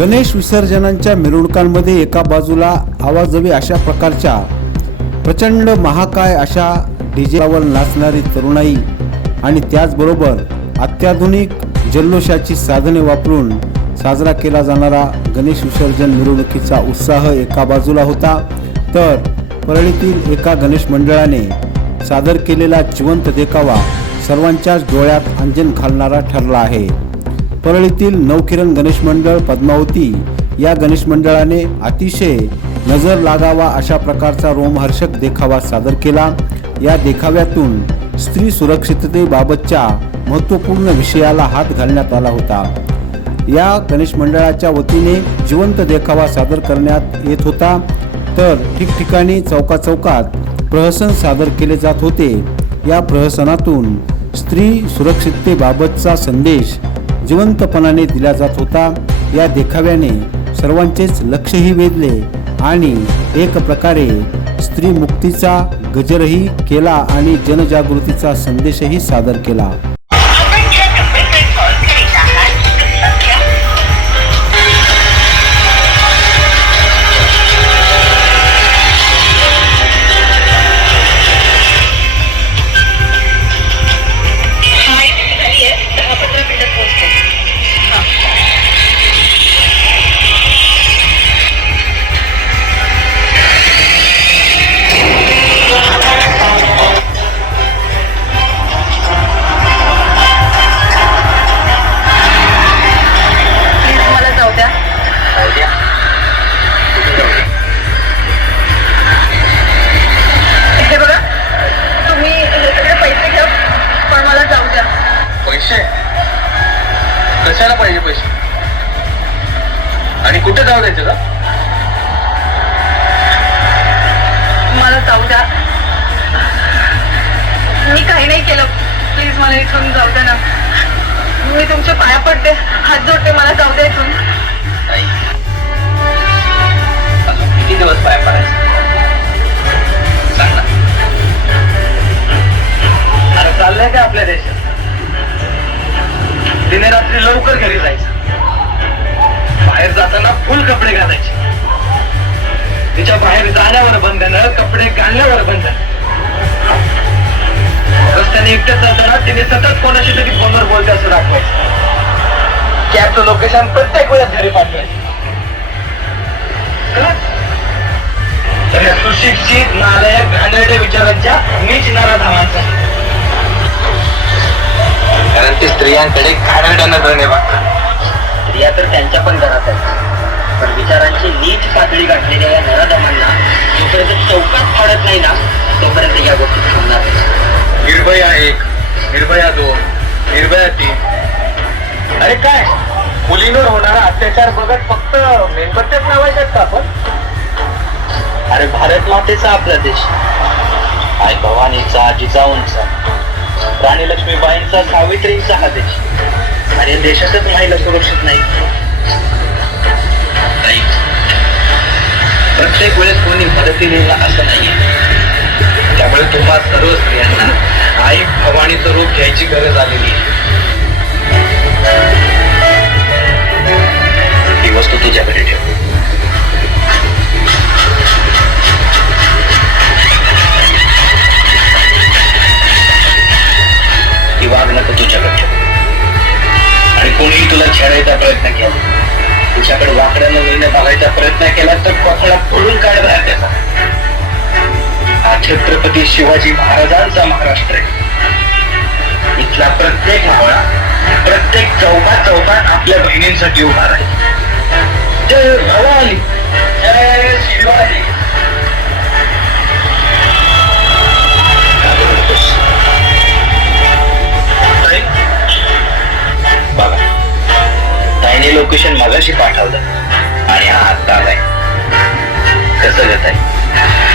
गणेश विसर्जनांच्या मिरवणुकांमध्ये एका बाजूला आवाजवी अशा प्रकारच्या प्रचंड महाकाय अशा डीजेवर नाचणारी तरुणाई आणि त्याचबरोबर अत्याधुनिक जल्लोषाची साधने वापरून साजरा केला जाणारा गणेश विसर्जन मिरवणुकीचा उत्साह एका बाजूला होता. तर परळीतील एका गणेश मंडळाने सादर केलेला जिवंत देखावा सर्वांच्याच डोळ्यात अंजन घालणारा ठरला आहे. परळीतील नवकिरण गणेश मंडळ पद्मावती या गणेश मंडळाने अतिशय नजर लागावा अशा प्रकारचा रोमहर्षक देखावा सादर केला. या देखाव्यातून स्त्री सुरक्षिततेबाबतच्या महत्त्वपूर्ण विषयाला हात घालण्यात आला होता. या गणेश मंडळाच्या वतीने जिवंत देखावा सादर करण्यात येत होता. तर ठिकठिकाणी चौकाचौकात प्रहसन सादर केले जात होते. या प्रहसनातून स्त्री सुरक्षिततेबाबतचा संदेश जिवंतपणाने दिला जात होता. या देखाव्याने सर्वांचेच लक्षही वेधले आणि एक प्रकारे स्त्री मुक्तीचा गजरही केला आणि जनजागृतीचा संदेशही सादर केला. कशाला पाहिजे पैसे? आणि कुठे जाऊ द्यायचे का? मला जाऊ द्या. मी काही नाही केलं. प्लीज मला इथून जाऊ द्या ना. मी तुमच्या पाया पडते. हात जोडते मला जाऊ द्या इथून. नाही अजून किती दिवस पाय पडायचे? सांग ना. अरे चाललंय का आपल्या देशात? दिने रात्री लवकर घरी जायचं. बाहेर जाताना फुल कपडे घालायचे. तिच्या बाहेर जाण्यावर बंधन कपडे घालण्यावर बंधन. रस्त्याने एकट्याच जाताना तिने सतत कोणाशी तरी फोनवर बोलते असं दाखवायचं. कॅबचं लोकेशन प्रत्येक वेळेस घरी पाठवायचं. तर सुशिक्षित नालायक घाणेरड्या विचारांच्या मीच नराधामांचा. धावांचा स्त्रियांकडे घाणेरड्या नजरेने बघतात स्त्रिया तर त्यांच्या पण घरात आहेत. पण विचारांची नीच पातळी गाठलेल्या या नराधमांना जोपर्यंत चौकात पाडत नाही ना तोपर्यंत या गोष्टी थांबणार. निर्भया एक निर्भया दोन निर्भया तीन. अरे काय? मुलींवर होणारा अत्याचार बघत फक्त मेणबत्त्याच लावायच्यात का आपण? अरे भारत मातेचा आपला देश. आई भवानीचा जिजाऊंचा राणी लक्ष्मीबाईंचा सावित्रींचा हा देश. आणि देशातच महिला सुरक्षित नाही प्रत्येक वेळेस कोणी मदती येईल असं नाहीये. त्यामुळे तुम्हा सर्व स्त्रियांना आई भवानीचं रूप घ्यायची गरज आलेली आहे. कोणीही प्रयत्न केला. तुझ्याकडे वाकड्या नजरेने बघायचा प्रयत्न केला तर कोथळा फोडून काढ त्याचा. हा छत्रपती शिवाजी महाराजांचा महाराष्ट्र आहे. इथला प्रत्येक मावळा प्रत्येक चौका चौकात आपल्या बहिणींसाठी उभा राहील. जय भवानी. जय शिवाजी त्याने लोकेशन मगाशी पाठवलं. आणि हा आत्ता आलाय. कसं आहे.